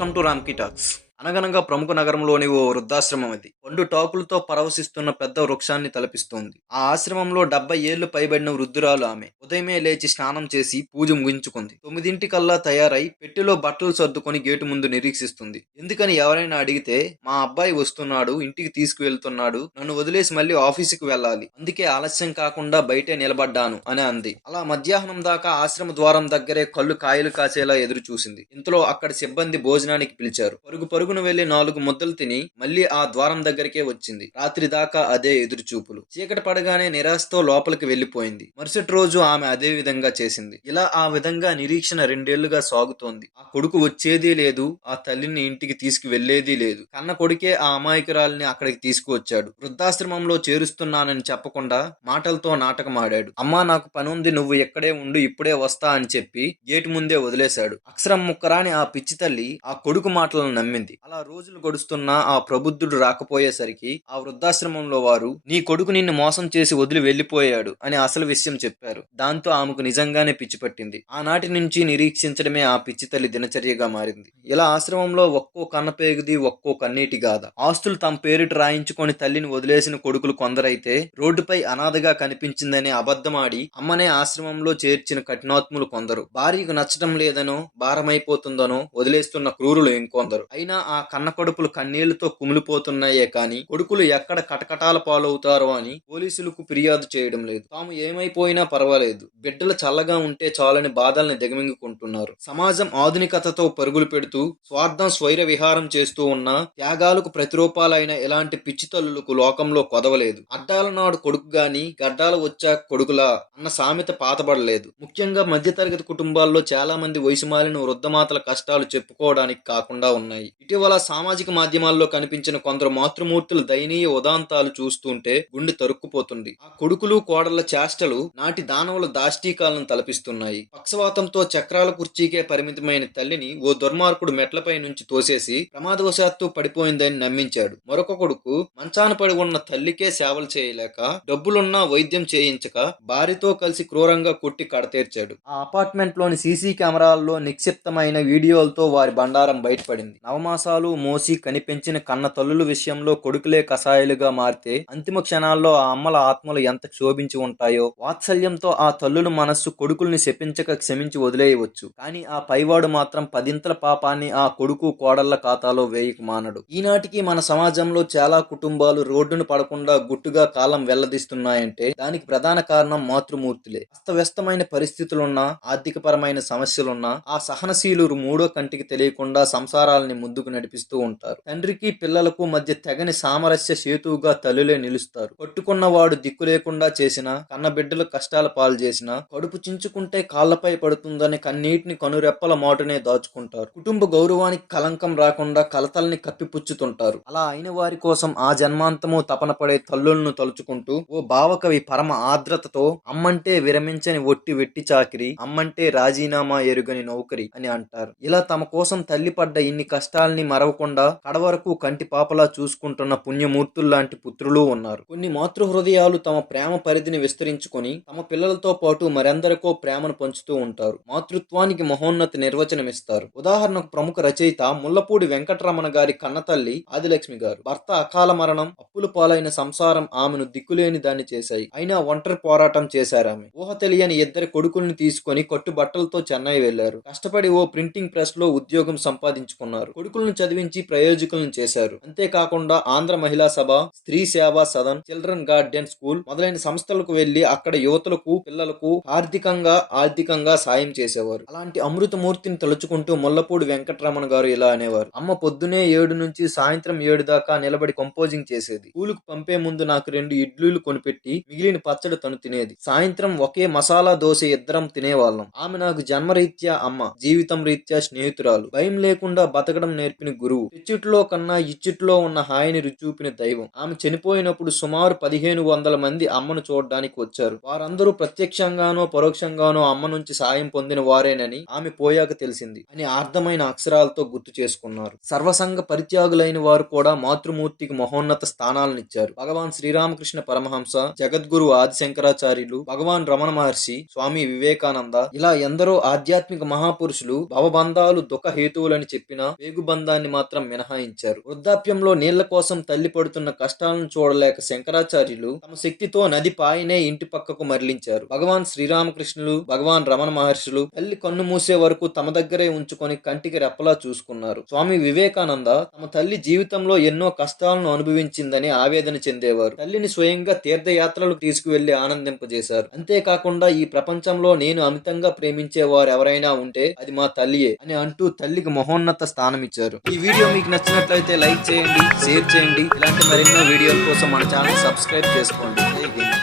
Welcome to Ramky talks అనగనగా ప్రముఖ నగరంలోని ఓ వృద్ధాశ్రమం అది రెండు టాకులతో పరవశిస్తున్న పెద్ద వృక్షాన్ని తలపిస్తోంది. ఆ ఆశ్రమంలో డెబ్బై ఏళ్ళు పైబడిన వృద్ధురాలు ఆమె. ఉదయమే లేచి స్నానం చేసి పూజ ముగించుకుంది. తొమ్మిదింటికల్లా తయారై పెట్టెలో బట్టలు సర్దుకొని గేటు ముందు నిరీక్షిస్తుంది. ఎందుకని ఎవరైనా అడిగితే మా అబ్బాయి వస్తున్నాడు ఇంటికి తీసుకువెళ్తున్నాడు నన్ను వదిలేసి మళ్ళీ ఆఫీసుకి వెళ్ళాలి అందుకే ఆలస్యం కాకుండా బయటే నిలబడ్డాను అని అంది. అలా మధ్యాహ్నం దాకా ఆశ్రమ ద్వారం దగ్గరే కళ్ళు కాయలు కాసేలా ఎదురు చూసింది ఇంతలో అక్కడ సిబ్బంది భోజనానికి పిలిచారు. పరుగు పరుగున వెళ్ళి నాలుగు ముద్దలు తిని మళ్ళీ ఆ ద్వారం దగ్గర దగ్గరికే వచ్చింది. రాత్రి దాకా అదే ఎదురు చూపులు చీకటి పడగానే నిరాశతో లోపలికి వెళ్ళిపోయింది మరుసటి రోజు ఆమె అదే విధంగా చేసింది. ఇలా ఆ విధంగా నిరీక్షణ రెండేళ్ళుగా సాగుతోంది. ఆ కొడుకు వచ్చేదీ లేదు ఆ తల్లిని ఇంటికి తీసుకు వెళ్ళేదీ లేదు. కన్న కొడుకే ఆ అమాయకురాలిని అక్కడికి తీసుకువచ్చాడు. వృద్ధాశ్రమంలో చేరుస్తున్నానని చెప్పకుండా మాటలతో నాటకమాడాడు. అమ్మా నాకు పని ఉంది నువ్వు ఎక్కడే ఉండు ఇప్పుడే వస్తా అని చెప్పి గేటు ముందే వదిలేశాడు. అక్షరం ముక్కరాని ఆ పిచ్చి తల్లి ఆ కొడుకు మాటలను నమ్మింది. అలా రోజులు గడుస్తున్నా ఆ ప్రబుద్ధుడు రాకపోయే రాకపోయేసరికి ఆ వృద్ధాశ్రమంలో వారు నీ కొడుకు నిన్ను మోసం చేసి వదిలి వెళ్ళిపోయాడు అని అసలు విషయం చెప్పారు. దాంతో ఆమెకు నిజంగానే పిచ్చి పట్టింది. ఆనాటి నుంచి నిరీక్షించడమే ఆ పిచ్చి తల్లి దినచర్యగా మారింది. ఇలా ఆశ్రమంలో ఒక్కో కన్నపేగుది ఒక్కో కన్నీటి గాథ. ఆస్తులు తమ పేరిట రాయించుకొని తల్లిని వదిలేసిన కొడుకులు కొందరైతే రోడ్డుపై అనాథగా కనిపించిందని అబద్ధమాడి అమ్మనే ఆశ్రమంలో చేర్చిన కఠినాత్ములు కొందరు. భార్యకు నచ్చడం లేదనో భారమైపోతుందనో వదిలేస్తున్న క్రూరులు ఇంకొందరు. అయినా ఆ కన్న కొడుకులు కన్నీళ్ళతో కుమిలిపోతున్నాయే కానీ కొడుకులు ఎక్కడ కటకటాల పాలవుతారో అని పోలీసులకు ఫిర్యాదు చేయడం లేదు. తాము ఏమైపోయినా పర్వాలేదు. బిడ్డలు చల్లగా ఉంటే చాలని బాధల్ని దిగమింగుకుంటున్నారు. సమాజం ఆధునికతతో పరుగులు పెడుతూ స్వార్థం స్వైర విహారం చేస్తూ ఉన్న త్యాగాలకు ప్రతిరూపాలైన ఇలాంటి పిచ్చితల్లులకు లోకంలో కొదవలేదు. అడ్డాల నాడు కొడుకు గాని గడ్డాలు వచ్చా కొడుకులా అన్న సామెత పాతబడలేదు. ముఖ్యంగా మధ్యతరగతి కుటుంబాల్లో చాలా మంది వయసు మాలిన వృద్ధమాతల కష్టాలు చెప్పుకోవడానికి కాకుండా ఉన్నాయి. ఇటీవల సామాజిక మాధ్యమాల్లో కనిపించిన కొందరు మాతృమూర్తుల దయనీయ ఉదాంతాలు చూస్తుంటే గుండె తరుక్కుపోతుంది. ఆ కొడుకులు కోడళ్ళ చేష్టలు నాటి దానవుల దాష్టీకాలను తలపిస్తున్నాయి. పక్షవాతంతో చక్రాల కుర్చీకే పరిమితమైన తల్లిని ఓ దుర్మార్గుడు మెట్లపై నుంచి తోసేసి ప్రమాదవశాత్తు పడిపోయిందని నమ్మించాడు. మరొక కొడుకు మంచాన పడి ఉన్న తల్లికే సేవలు చేయలేక డబ్బులున్నా వైద్యం చేయించక భార్యతో కలిసి క్రూరంగా కొట్టి కడతీర్చాడు. ఆ అపార్ట్మెంట్లోని సీసీ కెమెరాల్లో నిక్షిప్తమైన వీడియోలతో వారి బండారం బయటపడింది. నవమాసాలు మోసి కనిపించిన కన్న తల్లుల విషయంలో కొడుకులే కషాయాలుగా మారితే అంతిమ క్షణాల్లో ఆ అమ్మల ఆత్మలు ఎంత క్షోభించి ఉంటాయో వాత్సల్యంతో ఆ తల్లుల మనస్సు కొడుకుల్ని శపించక క్షమించి వదిలేయవచ్చు. కానీ ఆ పైవాడు మాత్రం పదింతల పాపాన్ని ఆ కొడుకు కోడళ్ళ ఖాతాలో వేయక మానడు. ఈనాటికి మన సమాజంలో చాలా కుటుంబాలు రోడ్డును పడకుండా గుట్టుగా కాలం వెల్లదిస్తున్నాయంటే దానికి ప్రధాన కారణం మాతృమూర్తులే. అస్తవ్యస్తమైన పరిస్థితులున్నా ఆర్థికపరమైన సమస్యలున్నా ఆ సహనశీలురు మూడో కంటికి తెలియకుండా సంసారాలని ముందుకు నడిపిస్తూ ఉంటారు. తండ్రికి పిల్లలకు మధ్య తెగ తెగని సామరస్య సేతువుగా తల్లులే నిలుస్తారు. కొట్టుకున్నవాడు దిక్కు లేకుండా చేసిన కన్న బిడ్డలు కష్టాల పాలు చేసిన కడుపు చించుకుంటే కాళ్ళపై పడుతుందని కన్నీటిని కనురెప్పల మాటనే దాచుకుంటారు. కుటుంబ గౌరవానికి కలంకం రాకుండా కలతల్ని కప్పిపుచ్చుతుంటారు. అలా అయిన వారి కోసం ఆ జన్మాంతము తపన పడే తల్లులను తలుచుకుంటూ ఓ భావకవి పరమ ఆర్ద్రతతో అమ్మంటే విరమించని ఒట్టి వెట్టి చాకిరి అమ్మంటే రాజీనామా ఎరుగని నౌకరి అని అంటారు. ఇలా తమ కోసం తల్లిపడ్డ ఇన్ని కష్టాల్ని మరవకుండా కడవరకు కంటి పాపలా చేసుకుంటున్న పుణ్యమూర్తుల్లాంటి పుత్రులు ఉన్నారు. కొన్ని మాతృ హృదయాలు తమ ప్రేమ పరిధిని విస్తరించుకొని తమ పిల్లలతో పాటు మరెందరికో ప్రేమను పంచుతూ ఉంటారు. మాతృత్వానికి మహోన్నత నిర్వచనం ఇస్తారు ఉదాహరణకు ప్రముఖ రచయిత ముల్లపూడి వెంకటరమణ గారి కన్నతల్లి ఆదిలక్ష్మి గారు. భర్త అకాల మరణం అప్పుల పాలైన సంసారం ఆమెను దిక్కులేని దాన్ని చేశాయి. అయినా ఒంటరి పోరాటం చేశారామె. ఊహ తెలియని ఇద్దరు కొడుకుల్ని తీసుకొని కట్టు బట్టలతో చెన్నై వెళ్ళారు కష్టపడి ఓ ప్రింటింగ్ ప్రెస్లో ఉద్యోగం సంపాదించుకున్నారు. కొడుకులను చదివించి ప్రయోజకులను చేశారు. అంతేకాకుండా ఆంధ్ర మహిళా సభ స్త్రీ సేవా సదన్ చిల్డ్రన్ గార్డెన్ స్కూల్ మొదలైన సంస్థలకు వెళ్ళి అక్కడ యువతులకు పిల్లలకు ఆర్థికంగా ఆర్థికంగా సాయం చేసేవారు. అలాంటి అమృతమూర్తిని తలుచుకుంటూ ముల్లపూడి వెంకటరమణ గారు ఇలా అనేవారు. అమ్మ పొద్దునే ఏడు నుంచి సాయంత్రం ఏడు దాకా నిలబడి కంపోజింగ్ చేసేది. స్కూలుకు పంపే ముందు నాకు రెండు ఇడ్లీలు కొనిపెట్టి మిగిలిన పచ్చడి తను తినేది. సాయంత్రం ఒకే మసాలా దోశ ఇద్దరం తినేవాళ్ళం. ఆమె నాకు జన్మరీత్యా అమ్మ జీవితం రీత్యా స్నేహితురాలు. భయం లేకుండా బతకడం నేర్పిన గురువు. ఇచ్చుట్లో కన్నా ఇచ్చుట్లో ఉన్న హాయి రుచి చూపిన దైవం. ఆమె చనిపోయినప్పుడు సుమారు పదిహేను వందల మంది అమ్మను చూడడానికి వచ్చారు. వారందరూ ప్రత్యక్షంగానో పరోక్షంగానో అమ్మ నుంచి సాయం పొందిన వారేనని ఆమె పోయాక తెలిసింది అని అర్థమైన అక్షరాలతో గుర్తు చేసుకున్నారు. సర్వసంగ పరిత్యాగులైన వారు కూడా మాతృమూర్తికి మహోన్నత స్థానాలనిచ్చారు భగవాన్ శ్రీరామకృష్ణ పరమహంస జగద్గురు ఆది శంకరాచార్యులు భగవాన్ రమణ మహర్షి స్వామి వివేకానంద ఇలా ఎందరో ఆధ్యాత్మిక మహాపురుషులు భవబంధాలు దుఃఖ హేతువులని చెప్పిన వేగుబంధాన్ని మాత్రం మినహాయించారు. వృద్ధాప్యంలో నీళ్ళ కోసం కోసం తల్లి పడుతున్న కష్టాలను చూడలేక శంకరాచార్యులు తమ శక్తితో నది పాయనే ఇంటి పక్కకు మరలించారు. భగవాన్ శ్రీరామకృష్ణులు భగవాన్ రమణ మహర్షులు తల్లి కన్ను మూసే వరకు తమ దగ్గరే ఉంచుకొని కంటికి రెప్పలా చూసుకున్నారు. స్వామి వివేకానంద తమ తల్లి జీవితంలో ఎన్నో కష్టాలను అనుభవించిందని ఆవేదన చెందేవారు. తల్లిని స్వయంగా తీర్థయాత్రలకు తీసుకువెళ్ళి ఆనందింపజేశారు. అంతేకాకుండా ఈ ప్రపంచంలో నేను అమితంగా ప్రేమించే వారు ఎవరైనా ఉంటే అది మా తల్లియే అని అంటూ తల్లికి మహోన్నత స్థానం ఇచ్చారు ఈ వీడియో మీకు నచ్చినట్లయితే లైక్ చేయండి షేర్ చేయండి. ఇలాంటి మరెన్నో వీడియోల కోసం మన ఛానల్ సబ్స్క్రైబ్ చేసుకోండి.